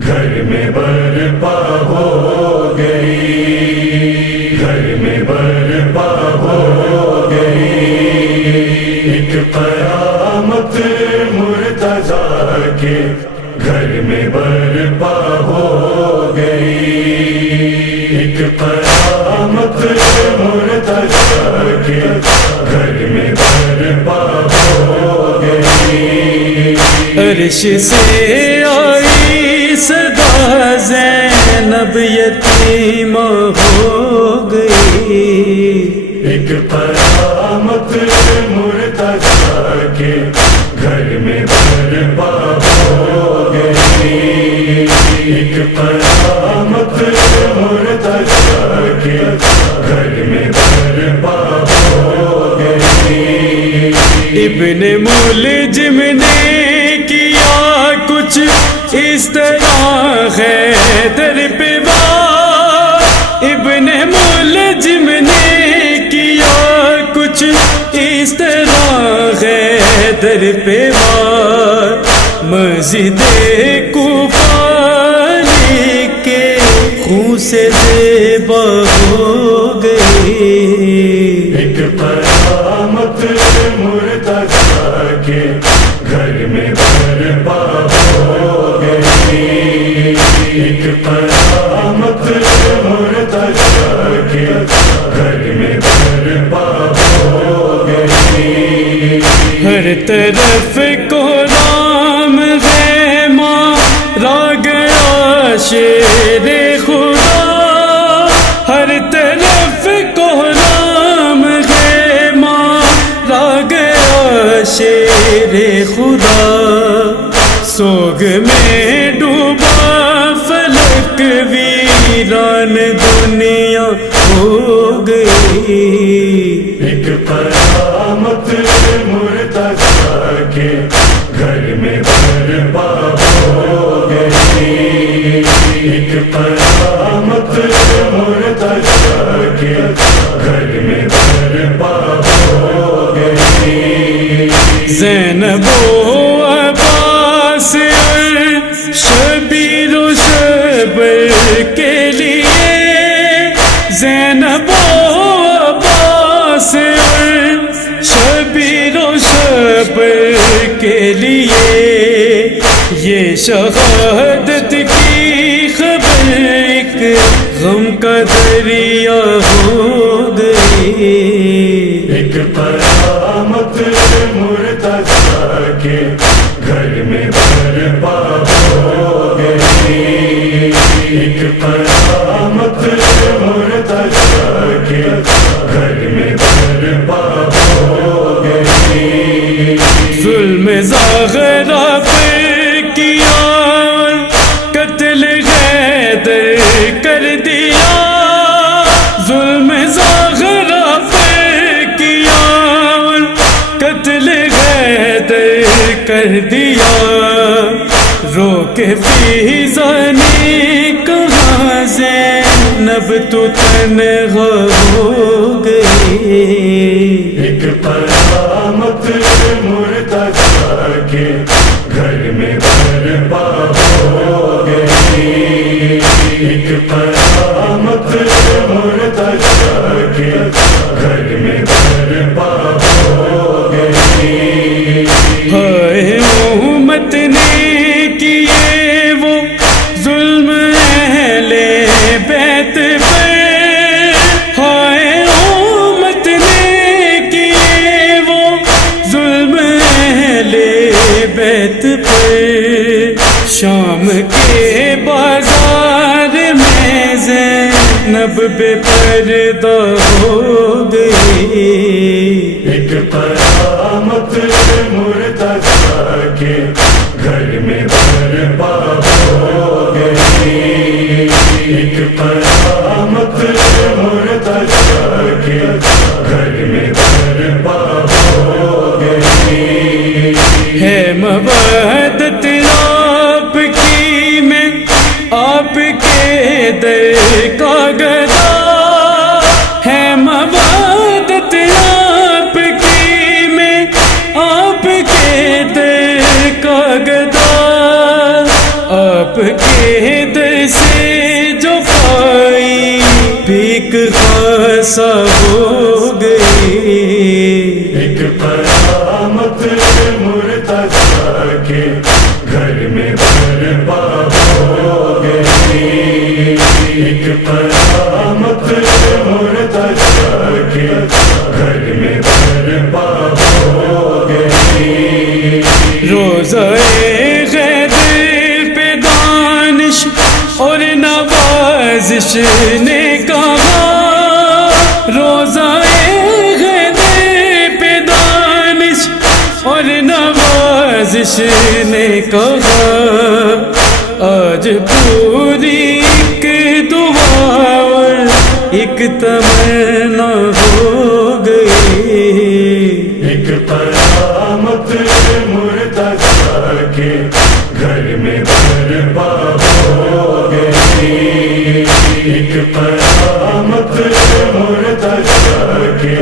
گھر میں برپا ہو گئی، گھر میں برپا ہو گئی، ایک قیامت مرتضیٰ کے گھر میں برپا ہو گئی، ایک قیامت مرتضیٰ کے گھر میں برپا ہو گئی۔ عرش سے آئی صدا زینب یتیمہ ہو گئی، ایک قیامت مرتضیٰ کے گھر میں برپا ہو گئی، ایک قیامت مرتضیٰ کے گھر میں برپا ہو گئی۔ ابن ملجم نے کیا کچھ اس طرح حیدر پہ وار، ابن ملجم نے کیا کچھ اس طرح حیدر پہ وار، مسجد کوفہ کے خون سے زیبا ہو گئی، ایک قیامت مرتضیٰ کے گھر میں برپا ہو گئی، ایک قیامت مرتضیٰ کے گھر میں برپا ہو گئی۔ ہر طرف کو رام غیمہ را گیا شیر خدا، ہر طرف کو رام غیمہ را گیا شیر خدا، سوگ میں ڈوبا فلک ویران دنیا ہو گئی، ایک قیامت مرتضیٰ کے گھر میں برپا ہو گئی، ایک قیامت مرتضیٰ کے گھر میں برپا ہو گئی۔ زینب و عباس اور شبیر و شبر کے لیے، زینب و عباس اور شبیر و شبر کے لیے، یہ شہادت کی خبر ایک غم کا دریا ہو گئی، ایک قیامت مرتضیٰ کے گھر میں برپا ہو گئی، ایک قیامت مرتضیٰ کے گھر میں برپا ہو گئی۔ ظلم زاغرہ پر کیا قتل حیدر کر دیا، ظلم زاغرہ پر کیا قتل حیدر کر دیا، رو کے فیضا نے کہا زینب تو تنہا ہو گئی، ایک قیامت مرتضیٰ کے گھر میں برپا ہو گئی، ایک قیامت مرتضیٰ کے گھر میں برپا ہو گئی۔ ہائے امت نے کیے وہ ظلم اہل بیت پر، ہائے امت نے کیے وہ ظلم اہل بیت پر، شام کے بازار میں زینب بے پردہ ہو گئی، ایک قیامت مرتضیٰ کے گھر میں برپا ہو گئی، ایک قیامت مرتضیٰ کے گھر میں برپا ہو گئی۔ ہے مودت آپ کی میں آپ کے در کا گدا، ہے مودت آپ کی میں آپ کے در کا گدا، کے در سے جو پائی بھیک خاصا ہو گئی، ایک قیامت مرتضیٰ کے گھر میں برپا ہو گئی، ایک قیامت مرتضیٰ کے گھر میں برپا ہو گئی۔ روزہ غیدر پہ دانش اور نوازش نے کہا، روزہ غیدر پہ دانش اور نوازش نے کہا، آج پوری ایک دعا اور ایک تمنا ہو گئی، ایک قیامت مرتضیٰ کے گھر میں برپا ہو گئی، ایک قیامت مرتضیٰ کے